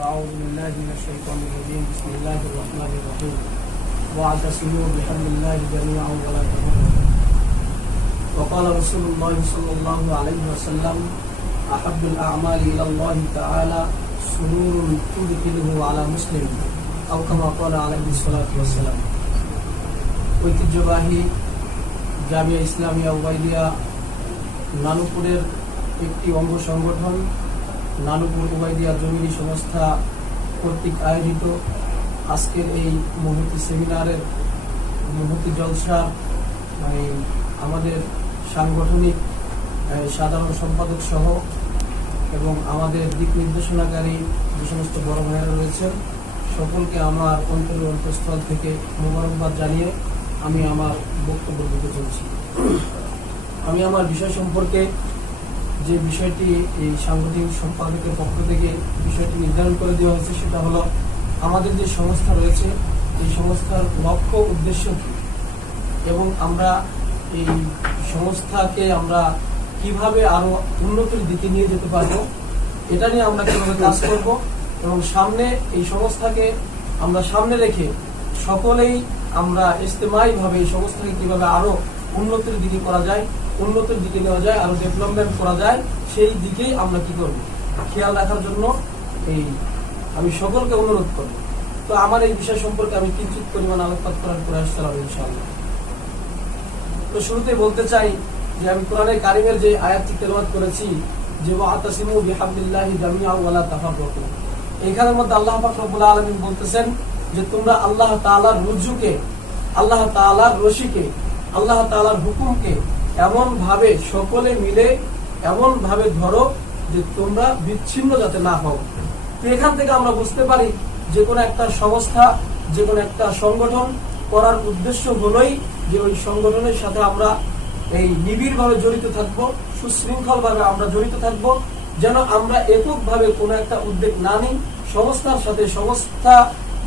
أعوذ بالله من الشيطان الرجيم بسم الله الرحمن الرحيم واعتصموا بحبل الله جميعا ولا تفرقوا وقال رسول الله صلى الله عليه وسلم أحب الأعمال إلى الله تعالى سرور تدخله على مسلم أو كما قال عليه الصلاة والسلام ঐতিহ্যবাহী জামিয়া ইসলামিয়া উবাইদিয়া নানুপুরের একটি অঙ্গ সংগঠন নানুপুর উবাইদিয়া জমিনী সংস্থা কর্তৃক আয়োজিত আজকের এই মুহূর্তে সেমিনারের মুহূর্তে জলসার আমাদের সাংগঠনিক সাধারণ সম্পাদক সহ এবং আমাদের দিক নির্দেশনাকারী যে সমস্ত বড় ভাইয়েরা রয়েছেন সকলকে আমার অন্তরের অন্তঃস্থল থেকে মোবারকবাদ জানিয়ে আমি আমার বক্তব্য দিতে চলছি। আমি আমার বিষয় সম্পর্কে যে বিষয়টি এই সাংগঠনিক সম্পাদকের পক্ষ থেকে বিষয়টি নির্ধারণ করে দেওয়া হয়েছে সেটা হলো আমাদের যে সংস্থা রয়েছে এই সংস্থার লক্ষ্য উদ্দেশ্য কি এবং আমরা এই সংস্থাকে আমরা কিভাবে আরো উন্নতির দিকে নিয়ে যেতে পারবো এটা নিয়ে আমরা কিভাবে কাজ করব এবং সামনে এই সংস্থাকে আমরা সামনে রেখে সকলেই আমরা ইজতেমাই ভাবে এই সংস্থাকে কিভাবে আরো উন্নতির দিকে করা যায় উন্নতির দিকে নেওয়া যায় আরো ডেভেলপমেন্ট করা যায় সেই দিকেই আমরা কি করব খেয়াল রাখার জন্য এই আমি সকলকে অনুরোধ করব। তো আমার এই বিষয় সম্পর্কে আমি কিঞ্চিত পরিমাণ আলোকপাত করার প্রয়াস চালাবো ইনশাআল্লাহ। তো শুরুতে বলতে চাই যে আমি কোরআনে কারিমের যে আয়াতটি তেলাওয়াত করেছি যে ওয়াতাসিমু বিহাবলিল্লাহি জামিআন ওয়া লা তাফাররাকু, এইখানের মধ্যে আল্লাহ পাক রব্বুল আলামিন বলতেছেন যে তোমরা আল্লাহ তাআলার রজ্জুকে আল্লাহ তাআলার রশিকে আল্লাহ তাআলার হুকুমকে এমন ভাবে সকলে মিলে এমন ভাবে ধরো যে তোমরা বিচ্ছিন্ন যাতে না হও। তো এখান থেকে আমরা বুঝতে পারি যে কোনো একটা সংস্থা যে কোনো একটা সংগঠন করার উদ্দেশ্য হলোই যে ওই সংগঠনের সাথে আমরা এই নিবিড় ভাবে জড়িত থাকবো, সুশৃঙ্খল ভাবে আমরা জড়িত থাকবো, যেন আমরা এককভাবে কোনো একটা উদ্যোগ না নিই। সংস্থার সাথে সংস্থা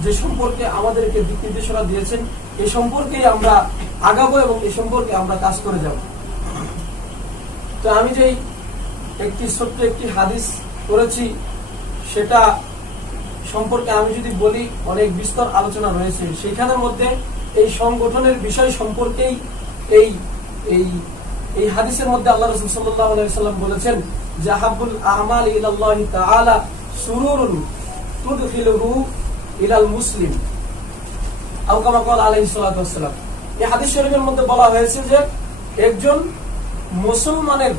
যে সম্পর্কে আমাদেরকে দিক নির্দেশনা দিয়েছেন এই সম্পর্কেই আমরা আগাবো এবং এই সম্পর্কে আমরা কাজ করে যাব। তো আমি যে ছোট্ট একটি হাদিস করেছি সেটা সম্পর্কে আমি যদি বলি অনেক বিস্তর আলোচনা রয়েছে, সেখানের মধ্যে এই সংগঠনের বিষয় সম্পর্কেই এই এই এই হাদিসের মধ্যে আল্লাহ রাসূল সাল্লাল্লাহু আলাইহি ওয়াসাল্লাম বলেছেন যে আহাব্বুল আমালি ইলাল্লাহি তাআলা সুরুরুন তুদখিলুহু ইলাল মুসলিম আও কামা ক্বাল আলাইহিস সালাতু ওয়াসসালাম। এই হাদিস শরীফের মধ্যে বলা হয়েছে যে একজন মুসলমানের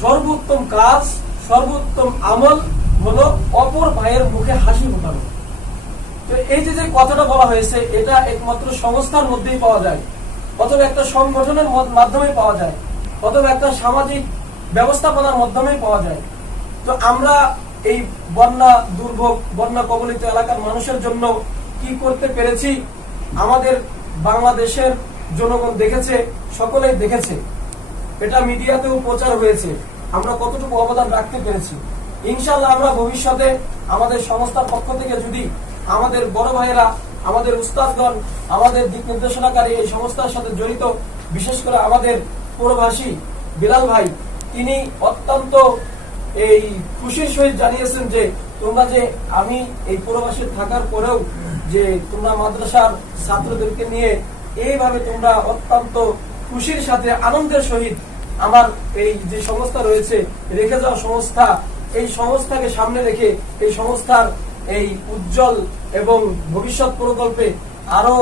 সর্বোত্তম কাজ সর্বোত্তম আমল হলো অপর ভাইয়ের মুখে হাসি ফোটানো। তো এই যে কথাটা বলা হয়েছে এটা একমাত্র সংস্থার মধ্যেই পাওয়া যায় অথবা একটা সংগঠনের মাধ্যমে পাওয়া যায় অথবা একটা সামাজিক ব্যবস্থাপনার মাধ্যমে পাওয়া যায়। তো আমরা এই বন্যা দুর্ভোগ বন্যা কবলিত এলাকার মানুষের জন্য কি করতে পেরেছি আমাদের বাংলাদেশের জনগণ দেখেছে, সকলেই দেখেছে, এটা মিডিয়াতেও প্রচার হয়েছে, আমরা কতটুকু অবদান রাখতে পেরেছি। ইনশাআল্লাহ আমরা ভবিষ্যতে আমাদের সংস্থার পক্ষ থেকে যদি আমাদের বড় ভাইয়েরা আমাদের উস্তাদগণ আমাদের দিক নির্দেশনাকারী এই সংস্থার সাথে জড়িত বিশেষ করে আমাদের প্রবাসী বিলাল ভাই তিনি অত্যন্ত এই খুশির সহিত জানিয়েছেন যে তোমরা যে আমি এই প্রবাসী থাকার পরেও যে তোমরা মাদ্রাসার ছাত্রদেরকে নিয়ে এইভাবে তোমরা অত্যন্ত খুশির সাথে আনন্দের সহিত আমার এই যে সংস্থা রয়েছে রেখে যাওয়া সংস্থা এই সংস্থাকে সামনে রেখে এই সংস্থার এই উজ্জ্বল এবং ভবিষ্যৎ প্রকল্পে আরো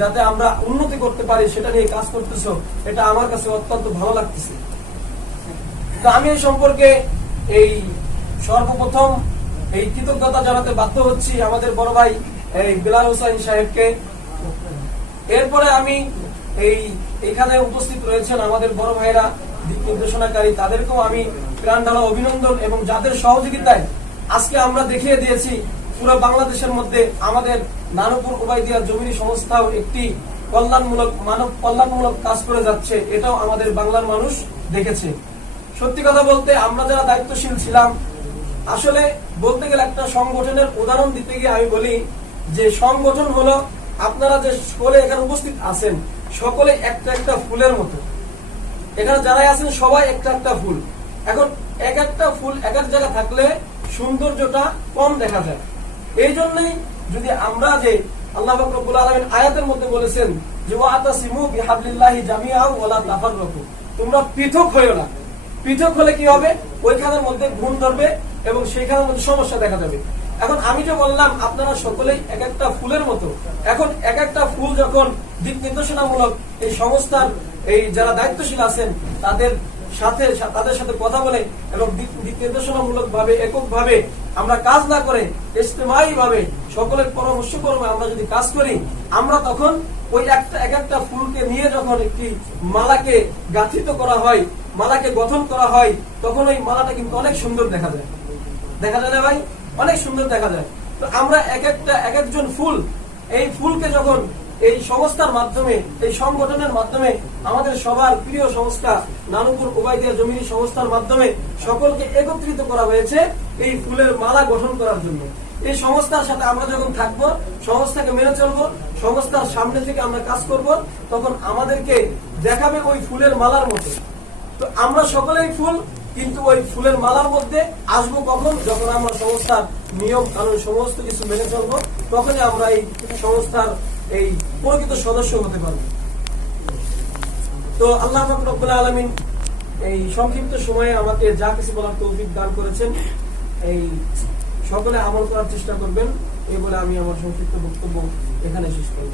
যাতে আমরা উন্নতি করতে পারি সেটা নিয়ে কাজ করতেছো, এটা আমার কাছে অত্যন্ত ভালো লাগতেছে। তো আমি এই সম্পর্কে এই সর্বপ্রথম এই কৃতজ্ঞতা জানাতে বাধ্য হচ্ছি আমাদের বড় ভাই এই বিলাল হোসেন সাহেবকে। এরপরে আমি এখানে উপস্থিত রয়েছেন আমাদের বড় ভাইরা দিক নির্দেশনাকারী, তাদেরকেও আমি প্রাণ ঢালা অভিনন্দন এবং যাদের সহযোগিতায় আজকে আমরা দেখিয়ে দিয়েছি পুরো বাংলাদেশের মধ্যে আমাদের নানুপুর উবাইদিয়া জমিনী সংস্থাও একটি কল্যাণমূলক মানব কল্যাণমূলক কাজ করে যাচ্ছে, এটাও আমাদের বাংলার মানুষ দেখেছে। সত্যি কথা বলতে আমরা যারা দায়িত্বশীল ছিলাম আসলে বলতে গেলে একটা সংগঠনের উদাহরণ দিতে গিয়ে আমি বলি যে সংগঠন হলো আপনারা যে সকলে এখানে উপস্থিত আছেন সকলে একটা একটা ফুলের মতো, এখানে যারাই আছেন সবাই একটা একটা ফুল। এখন এক একটা ফুল এক এক জায়গায় থাকলে সৌন্দর্যটা কম দেখা যায়। এই জন্যই যদি আমরা যে আল্লাহ পাক রব্বুল আলামিন আয়াতের মধ্যে বলেছেন যে ওয়াতাসিমু বিহাবলিল্লাহি জামিআ ওয়ালা তাফাররাকু, তোমরা পৃথক হইও না। পৃথক হলে কি হবে? ওইখানের মধ্যে ঘুণ ধরবে এবং সেইখানের মধ্যে সমস্যা দেখা যাবে। এখন আমি যে বললাম আপনারা সকলেই এক একটা ফুলের মতো, এখন এক একটা ফুল যখন দিক নির্দেশনামূলক এই সংস্থার এই যারা দায়িত্বশীল আছেন তাদের সাথে কথা বলে এবং দিক নির্দেশনামূলক ভাবে একক ভাবে আমরা কাজ না করে ইজতিমাই ভাবে সকলের পরামর্শ ক্রমে আমরা যদি কাজ করি, আমরা তখন ওই এক একটা ফুলকে নিয়ে যখন একটি মালাকে গাঁথিত করা হয়, মালাকে গঠন করা হয়, তখন ওই মালাটা কিন্তু অনেক সুন্দর দেখা যায়। দেখা যায় না ভাই? অনেক সুন্দর দেখা যায়। তো আমরা এক একজন ফুল, এই ফুলকে যখন এই সংস্থার মাধ্যমে, এই সংগঠনের মাধ্যমে, আমাদের সবার প্রিয় সংস্থা নানুপুর উবাইদিয়া জমিনী সংস্থার মাধ্যমে সকলকে একত্রিত করা হয়েছে এই ফুলের মালা গঠন করার জন্য। এই সংস্থার সাথে আমরা যখন থাকবো, সংস্থাকে মেনে চলবো, সংস্থার সামনে থেকে আমরা কাজ করব, তখন আমাদেরকে দেখাবে ওই ফুলের মালার মতো। তো আমরা সকলেই ফুল, কিন্তু ওই ফুলের মালার মধ্যে আসবো কখন? যখন আমরা সংস্থার নিয়ম কানুন সমস্ত কিছু মেনে চলবো, তখনই আমরা এই সংস্থার এই প্রকৃত সদস্য হতে পারবো। তো আল্লাহ পাক রব্বুল আলামিন এই সংক্ষিপ্ত সময়ে আমাকে যা কিছু বলার তৌফিক দান করেছেন, এই সকলে আমল করার চেষ্টা করবেন, এই বলে আমি আমার সংক্ষিপ্ত বক্তব্য এখানে শেষ করব।